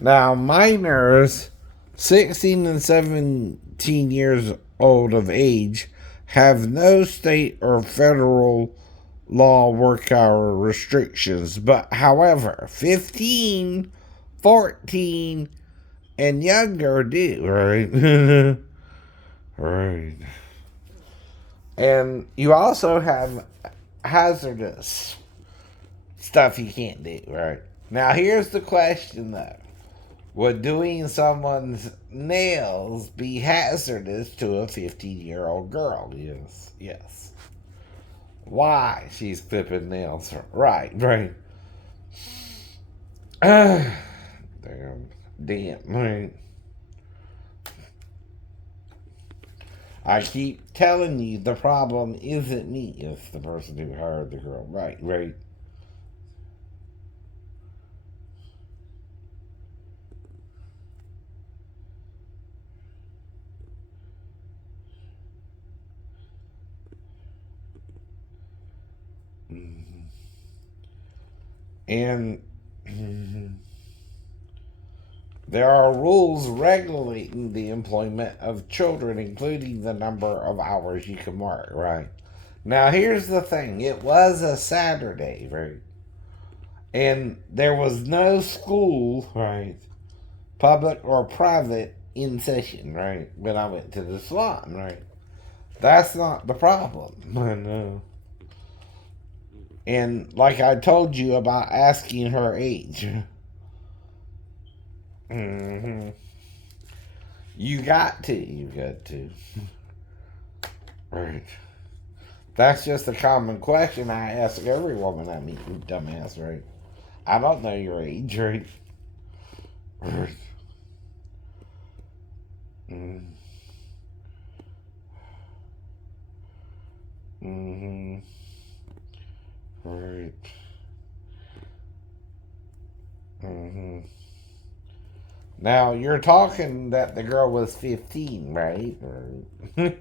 Now, minors 16 and 17 years old of age have no state or federal law work hour restrictions, but however, 15, 14, and younger do, right? Right. And you also have hazardous stuff you can't do, right? Now, here's the question though. Would doing someone's nails be hazardous to a 15-year-old girl? Yes, yes. Why she's clipping nails? Right, right. Damn, damn, right. I keep telling you the problem isn't me, it's the person who hired the girl. Right, right. And there are rules regulating the employment of children, including the number of hours you can work, right? Now, here's the thing it was a Saturday, right? And there was no school, right? Public or private in session, right? When I went to the salon, right? That's not the problem. I know. And like I told you about asking her age. Hmm. You got to. You got to. Right. That's just a common question I ask every woman I meet, you dumbass, right? I don't know your age, right? Right. Mm. Mm-hmm. Right. Mm-hmm. Now, you're talking that the girl was 15, right? Right.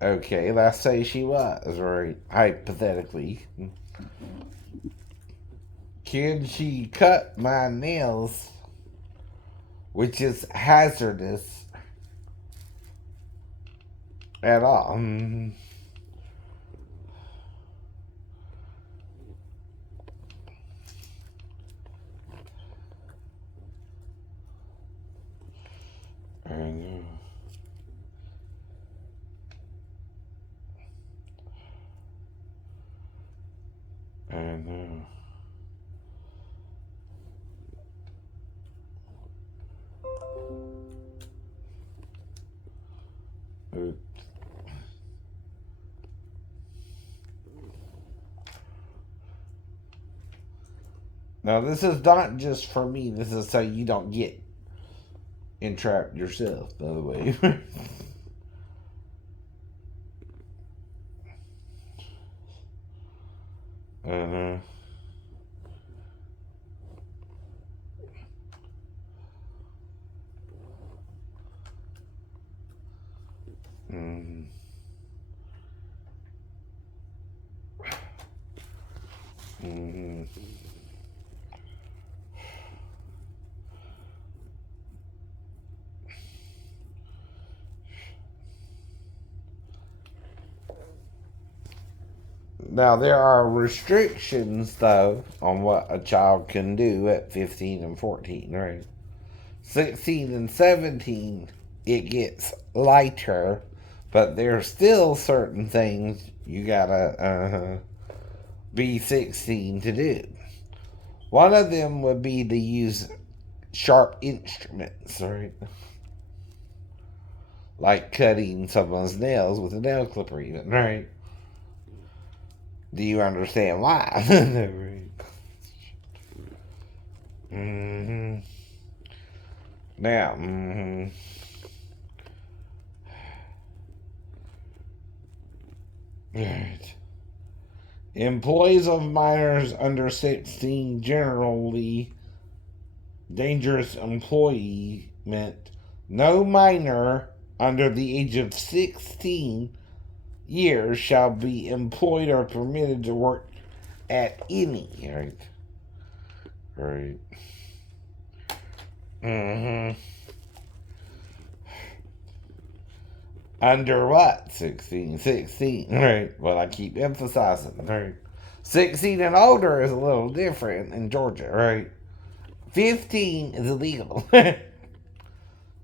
Okay, let's say she was, right? Hypothetically. Can she cut my nails, which is hazardous at all? Mm-hmm. I know. I know. Uh, Now, this is not just for me. This is so you don't get entrapped yourself, by the way. Uh-huh. Mm-hmm. Mm-hmm. Now, there are restrictions, though, on what a child can do at 15 and 14, right? 16 and 17, it gets lighter, but there's still certain things you gotta be 16 to do. One of them would be to use sharp instruments, right? Like cutting someone's nails with a nail clipper, even, right? Do you understand why? Mm-hmm. Now, mm-hmm. Right. Employees of minors under 16 generally dangerous employment. No minor under the age of 16 years shall be employed or permitted to work at any. Right. Right. Mm-hmm. Under what? 16. 16. Right. Well, I keep emphasizing. Right. 16 and older is a little different in Georgia, right? 15 is illegal to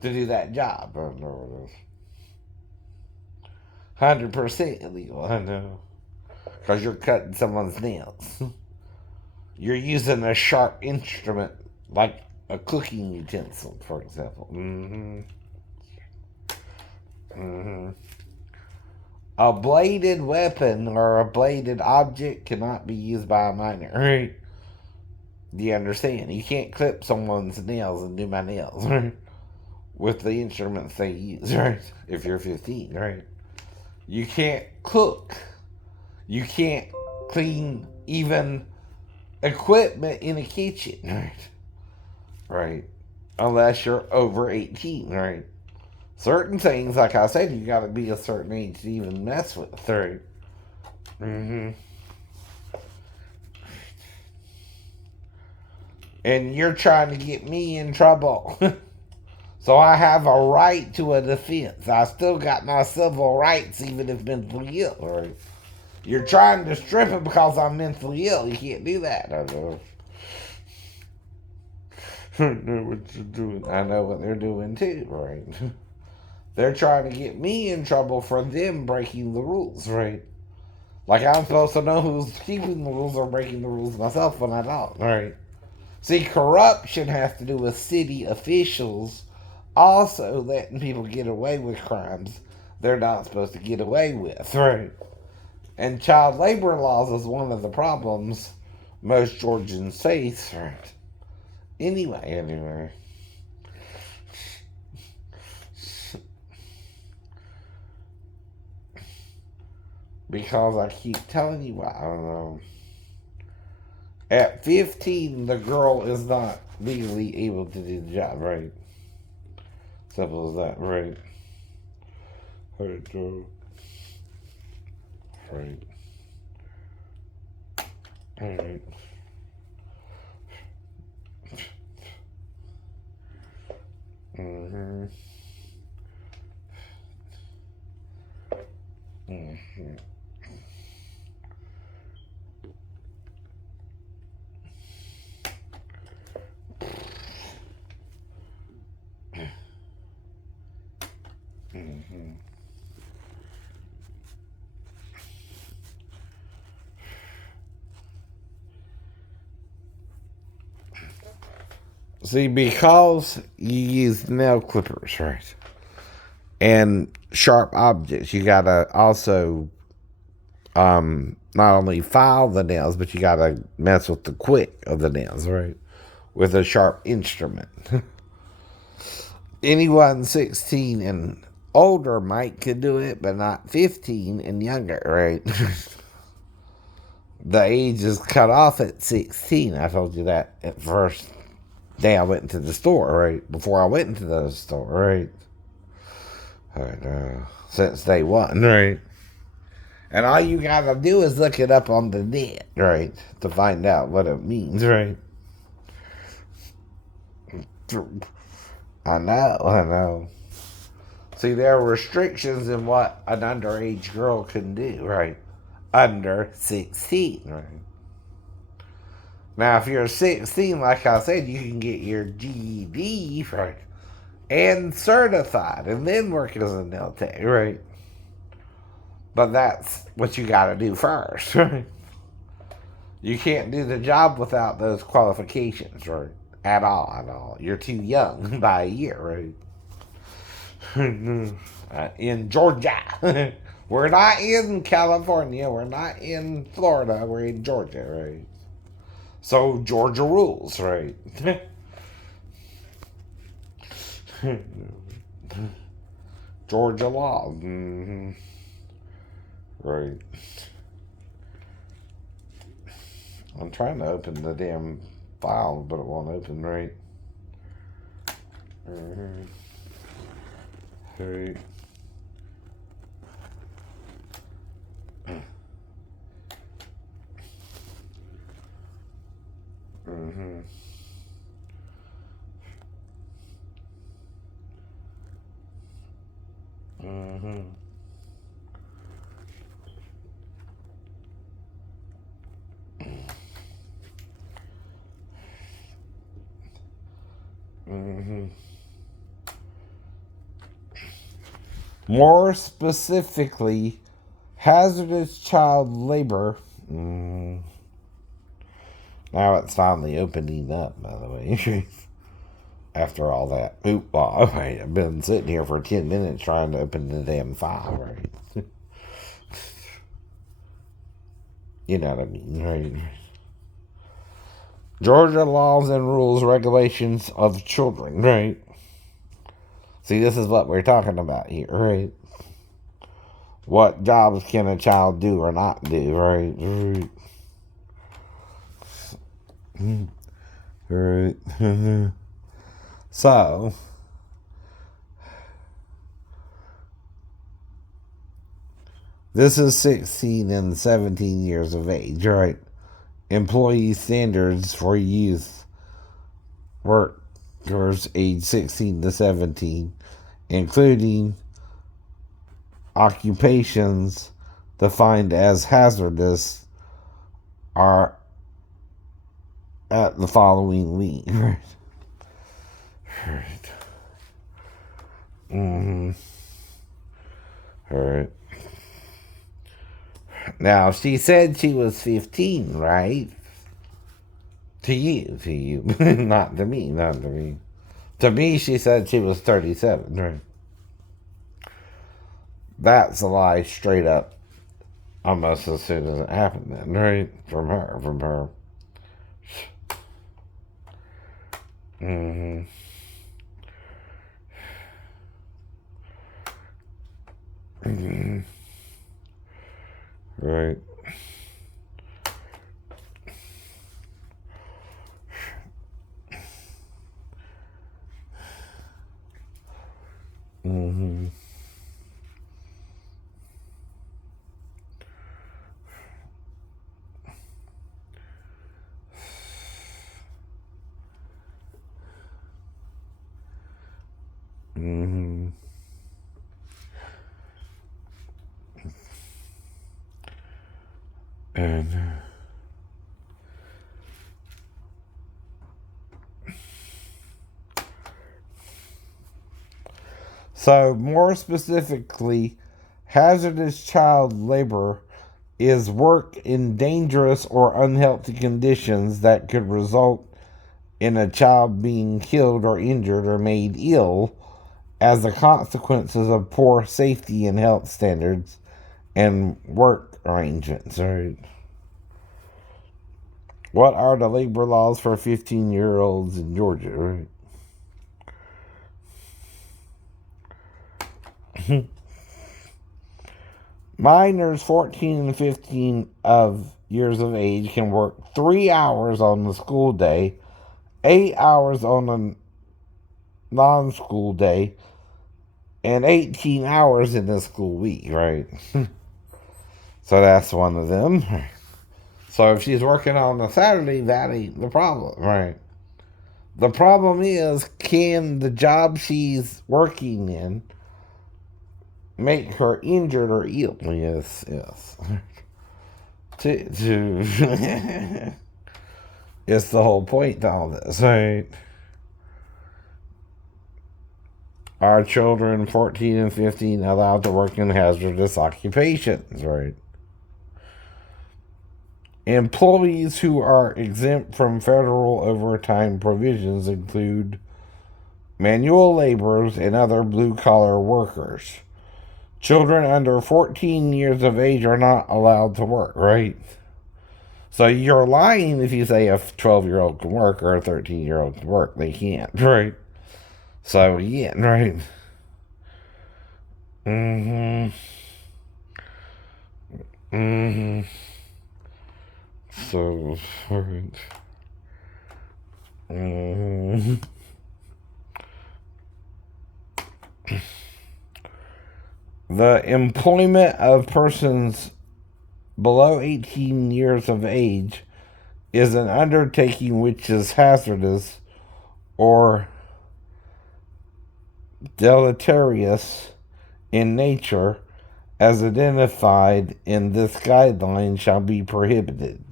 do that job. 100% illegal, I know. Because you're cutting someone's nails. You're using a sharp instrument like a cooking utensil, for example. Mm-hmm. Mm-hmm. A bladed weapon or a bladed object cannot be used by a minor. Right? Do you understand? You can't clip someone's nails and do my nails, right? With the instruments they use, right? If you're 15, right? You can't cook. You can't clean even equipment in a kitchen, right? Right. Unless you're over 18, right? Certain things, like I said, you gotta be a certain age to even mess with, right? Mm-hmm. And you're trying to get me in trouble. So I have a right to a defense. I still got my civil rights, even if mentally ill. Right? You're trying to strip it because I'm mentally ill. You can't do that. I know. I know what you're doing. I know what they're doing too, right? They're trying to get me in trouble for them breaking the rules, right? Like I'm supposed to know who's keeping the rules or breaking the rules myself when I don't, right? See, corruption has to do with city officials also letting people get away with crimes they're not supposed to get away with, right? And child labor laws is one of the problems most Georgians face, right? Anyway. Because I keep telling you, I don't know. At 15, the girl is not legally able to do the job, right? Simple as that, right? Right, right. Alright. Mm-hmm. Mm-hmm. Mm-hmm. See, because you use nail clippers, right? And sharp objects, you gotta also not only file the nails, but you gotta mess with the quick of the nails, right? With a sharp instrument. Anyone 16 and older might could do it, but not 15 and younger, right? The age is cut off at 16. I told you that at first day I went into the store, right? Before I went into the store, right? Since day one, right? And all you gotta do is look it up on the net, right? To find out what it means, right? I know. See, there are restrictions in what an underage girl can do, right? Under 16, right? Now, if you're 16, like I said, you can get your GED, right? And certified, and then work as a nail tech, right? But that's what you gotta do first, right? You can't do the job without those qualifications, right? At all. You're too young by a year, right? In Georgia. We're not in California. We're not in Florida. We're in Georgia, right? So Georgia rules, right? Georgia law. Mm-hmm. Right. I'm trying to open the damn file, but it won't open right. Mm-hmm. Right. Mm-hmm. Mm-hmm. More specifically, hazardous child labor. Mm, now it's finally opening up, by the way. After all that. Oop, well, I've been sitting here for 10 minutes trying to open the damn file, right? You know what I mean, right? Georgia laws and rules, regulations of children, right? See, this is what we're talking about here, right? What jobs can a child do or not do, right? Right. So, this is 16 and 17 years of age, right? Employee standards for youth workers age 16 to 17, including occupations defined as hazardous, are at the following link. Right. Right. Mm-hmm. All right. Now, she said she was 15, right? To you. Not to me, not to me. To me, she said she was 37, right? That's a lie straight up, almost as soon as it happened then, right? From her. Mm-hmm. Mm-hmm. Right. Mm-hmm. Mm-hmm. And so, more specifically, hazardous child labor is work in dangerous or unhealthy conditions that could result in a child being killed or injured or made ill as the consequences of poor safety and health standards and work arrangements. Right? What are the labor laws for 15-year-olds in Georgia? Right? Minors 14 and 15 of years of age can work 3 hours on the school day, 8 hours on a non-school day, and 18 hours in the school week, right? So that's one of them. So if she's working on a Saturday, that ain't the problem, right? The problem is, can the job she's working in make her injured or ill? Yes. It's the whole point to all this, right? Are children 14 and 15 allowed to work in hazardous occupations, right? Employees who are exempt from federal overtime provisions include manual laborers and other blue-collar workers. Children under 14 years of age are not allowed to work, right? So you're lying if you say a 12-year-old can work or a 13-year-old can work. They can't, right? So, yeah, right. Mm-hmm. Mm-hmm. So, right. Mm-hmm. The employment of persons below 18 years of age is an undertaking which is hazardous or deleterious in nature as identified in this guideline shall be prohibited.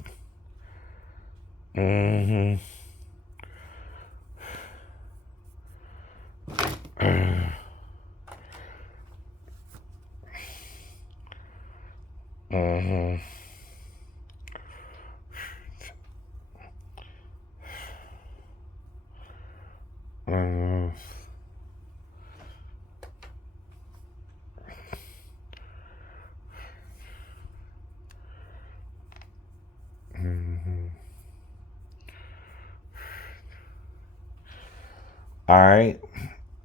Mm-hmm. Mhm. Mhm. Mhm. All right.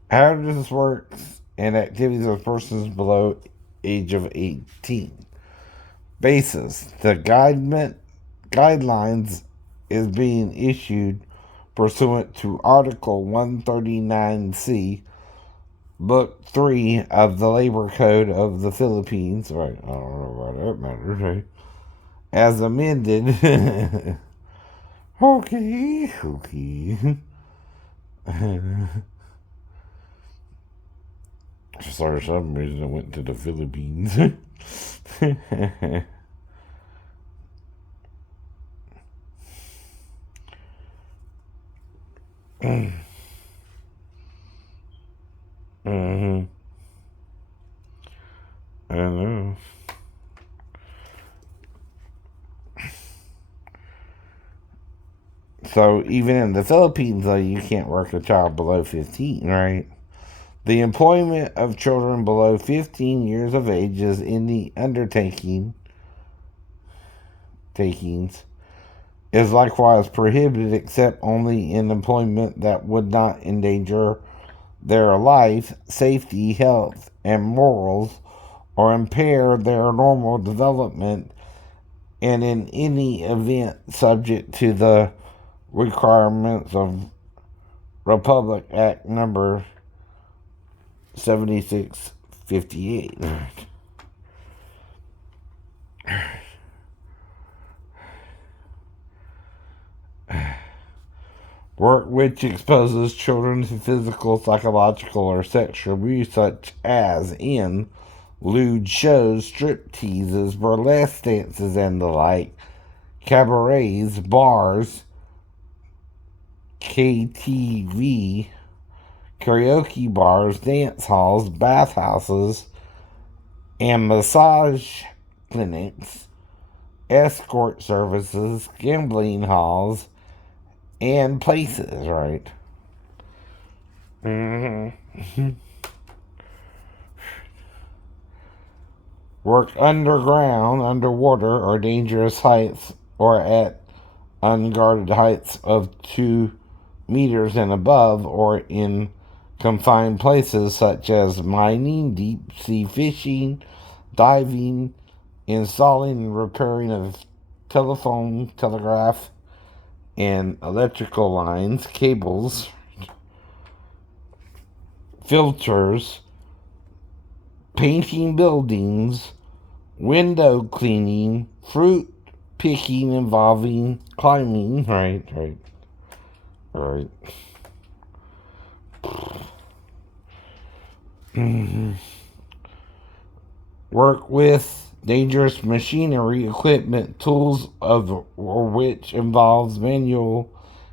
How does this work in activities of persons below age of 18? Basis. The guidelines is being issued pursuant to Article 139C, Book 3 of the Labor Code of the Philippines. Right, I don't know why that matters, right? As amended. Okay. For some reason I went to the Philippines. Mm-hmm. I know. So even in the Philippines, though, you can't work a child below 15, right? The employment of children below 15 years of age is in the takings is likewise prohibited except only in employment that would not endanger their life, safety, health, and morals, or impair their normal development, and in any event subject to the requirements of Republic Act number 7658. Work which exposes children to physical, psychological, or sexual abuse, such as in lewd shows, strip teases, burlesque dances, and the like, cabarets, bars, KTV, karaoke bars, dance halls, bathhouses, and massage clinics, escort services, gambling halls, and places, right? Mm-hmm. Work underground, underwater, or dangerous heights, or at unguarded heights of 2 meters and above, or in confined places such as mining, deep sea fishing, diving, installing and repairing of telephone, telegraph, and electrical lines, cables, filters, painting buildings, window cleaning, fruit picking involving climbing, right. Mm-hmm. Work with dangerous machinery, equipment, tools of or which involves manual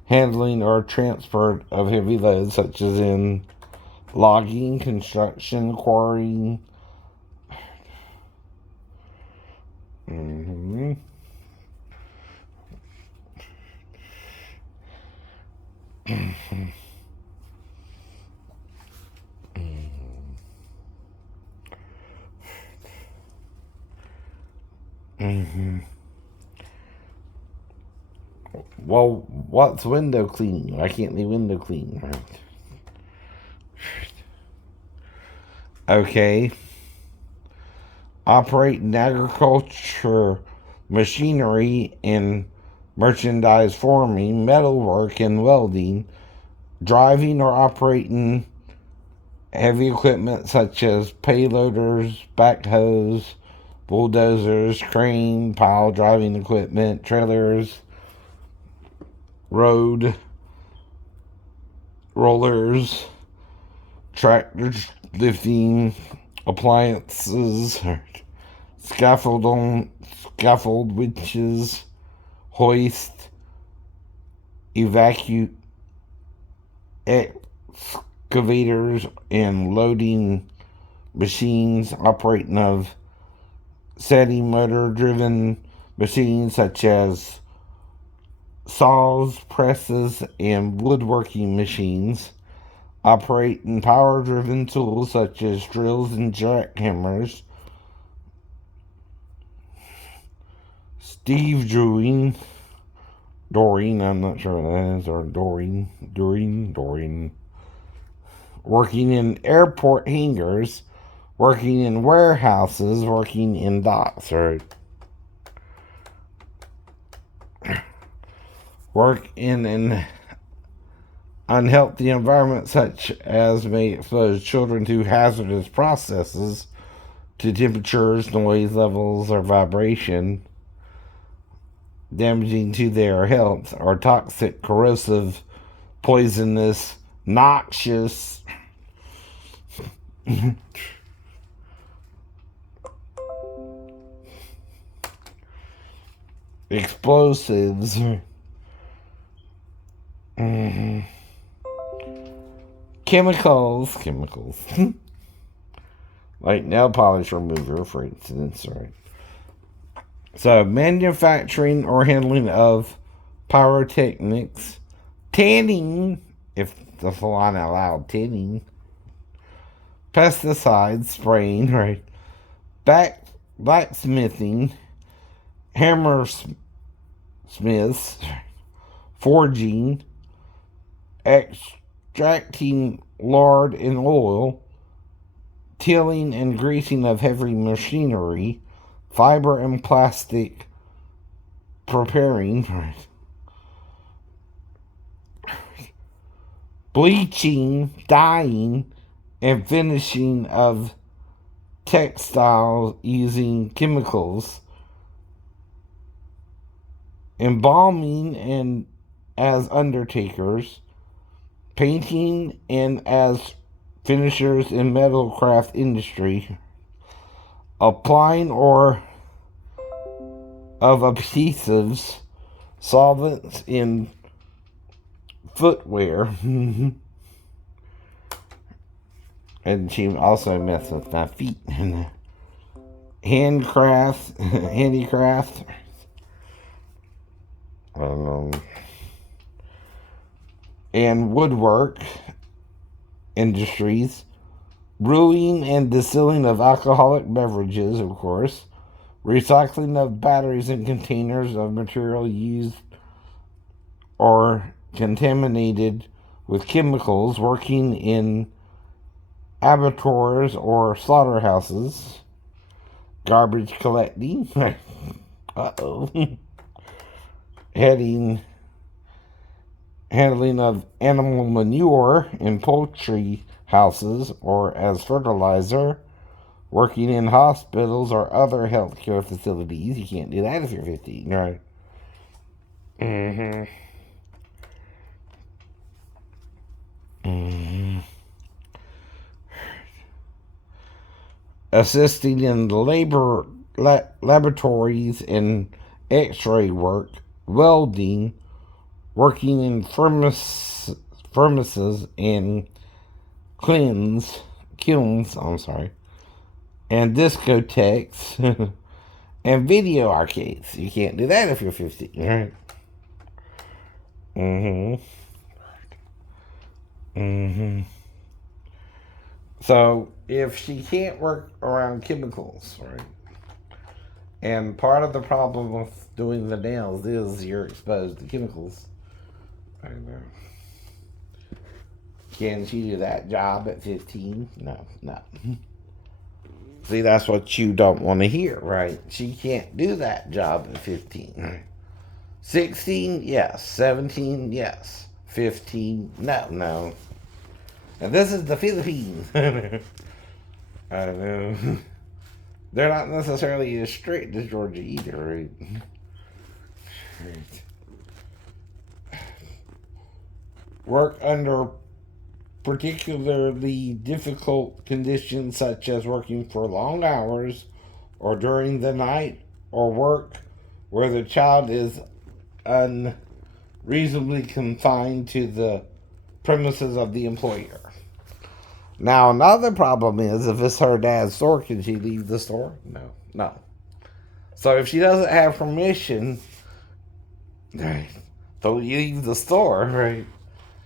handling or transport of heavy loads, such as in logging, construction, quarrying. Mm-hmm. Mm-hmm. Well, what's window cleaning? Why can't they window clean? Right. Okay. Operating agriculture machinery and merchandise forming, metalwork, and welding. Driving or operating heavy equipment such as payloaders, backhoes, bulldozers, crane, pile driving equipment, trailers, road rollers, tractors, lifting appliances, scaffold winches, hoist, evacuate, excavators and loading machines, operating of setting motor-driven machines such as saws, presses, and woodworking machines, operating power-driven tools such as drills and jackhammers. Steve Doreen, I'm not sure what that is, or Doreen, working in airport hangars, working in warehouses, working in docks, right? Work in an unhealthy environment such as may expose children to hazardous processes, to temperatures, noise levels, or vibration, damaging to their health, or toxic, corrosive, poisonous, noxious, explosives, chemicals, like nail polish remover, for instance, right? So, manufacturing or handling of pyrotechnics, tanning, if the salon allowed tanning, pesticides, spraying, right? Blacksmithing, hammersmiths, forging, extracting lard and oil, tilling and greasing of heavy machinery, fiber and plastic preparing, bleaching, dyeing, and finishing of textiles using chemicals, embalming and as undertakers, painting and as finishers in metal craft industry, applying or of adhesives, solvents in footwear. And she also messed with my feet. Handicraft, and woodwork industries, brewing and distilling of alcoholic beverages, of course, recycling of batteries and containers of material used or contaminated with chemicals, working in abattoirs or slaughterhouses, garbage collecting, handling of animal manure in poultry houses or as fertilizer, working in hospitals or other healthcare facilities. You can't do that if you're 15, right? Assisting in labor laboratories and x-ray work, welding, working in furnaces and kilns, and discotheques and video arcades. You can't do that if you're 15, right? So if she can't work around chemicals, right? And part of the problem with doing the nails is you're exposed to chemicals. I know. Can she do that job at 15? No. See, that's what you don't want to hear, right? She can't do that job at 15, right? 16, yes. 17, yes. 15, no. And this is the Philippines. I know. They're not necessarily as strict as Georgia either, right? Work under particularly difficult conditions such as working for long hours or during the night, or work where the child is unreasonably confined to the premises of the employer. Now, another problem is if it's her dad's store, can she leave the store? No. No. So if she doesn't have permission, right, to leave the store, right,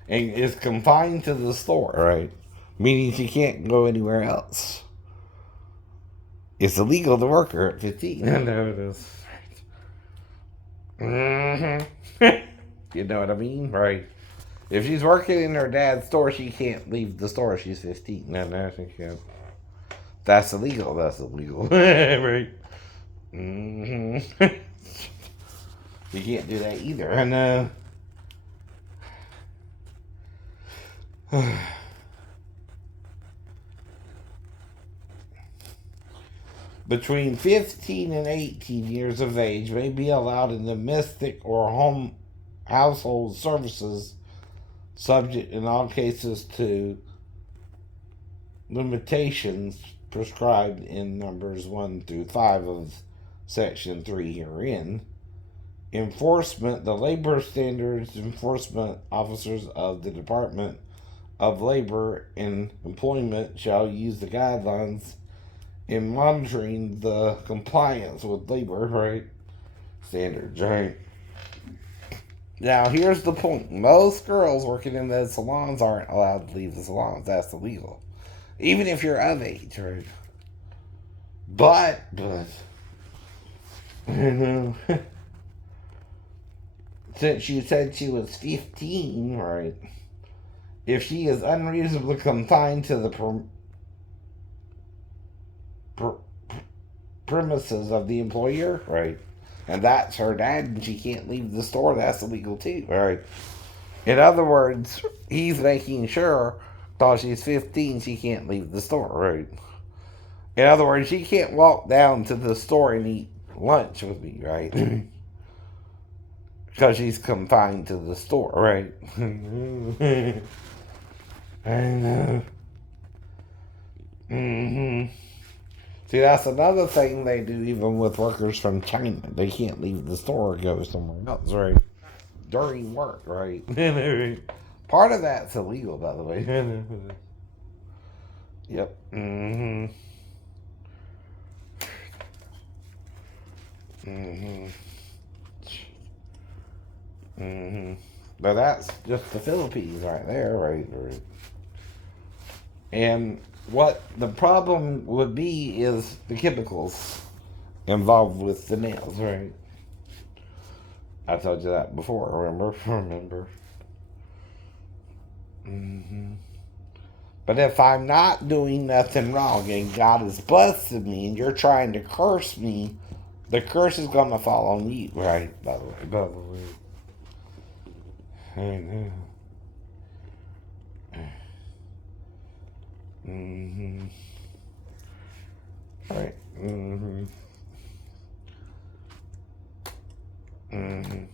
and is confined to the store, right, meaning she can't go anywhere else, it's illegal to work her at 15. I know it is. Mm-hmm. You know what I mean? Right. If she's working in her dad's store, she can't leave the store if she's 15. No, she can't. That's illegal. That's illegal. Right. Mm-hmm. You can't do that either. I know. Between 15 and 18 years of age may be allowed in domestic or home household services, subject in all cases to limitations prescribed in numbers 1 through 5 of section 3 herein. Enforcement: the labor standards enforcement officers of the Department of Labor and Employment shall use the guidelines in monitoring the compliance with labor right standards, right? Now here's the point. Most girls working in the salons aren't allowed to leave the salons. That's illegal. Even if you're of age, right? But you know, since you said she was 15, right? If she is unreasonably confined to the premises of the employer, right? And that's her dad, and she can't leave the store, that's illegal too, right? In other words, he's making sure till she's 15 she can't leave the store, right? In other words, she can't walk down to the store and eat lunch with me, right? Because she's confined to the store, right? I know. Mm-hmm. See, that's another thing they do even with workers from China. They can't leave the store or go somewhere else, right? During work, right? Part of that's illegal, by the way. Yep. Mm-hmm. Mm-hmm. Mm-hmm. But that's just the Philippines right there, right? And what the problem would be is the chemicals involved with the nails, right? I told you that before, remember? Remember. Mm-hmm. But if I'm not doing nothing wrong and God is blessing me and you're trying to curse me, the curse is going to fall on you, right? By the way. By the way. I know. Mm-hmm. Right. Mm-hmm. Mm-hmm.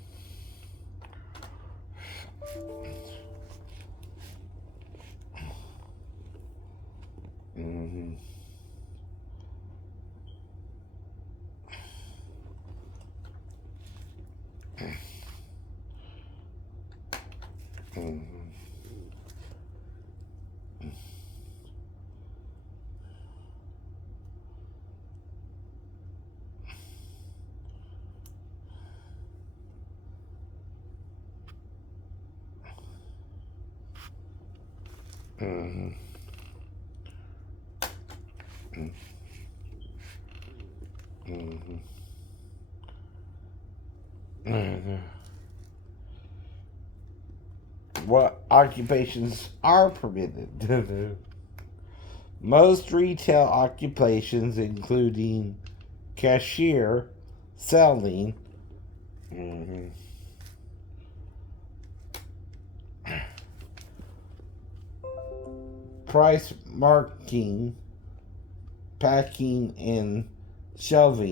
Mm-hmm. Mm-hmm. Mm-hmm. Mm-hmm. Mm-hmm. What occupations are permitted? Most retail occupations, including cashier, selling, mm-hmm, price marking, packing, and shelving.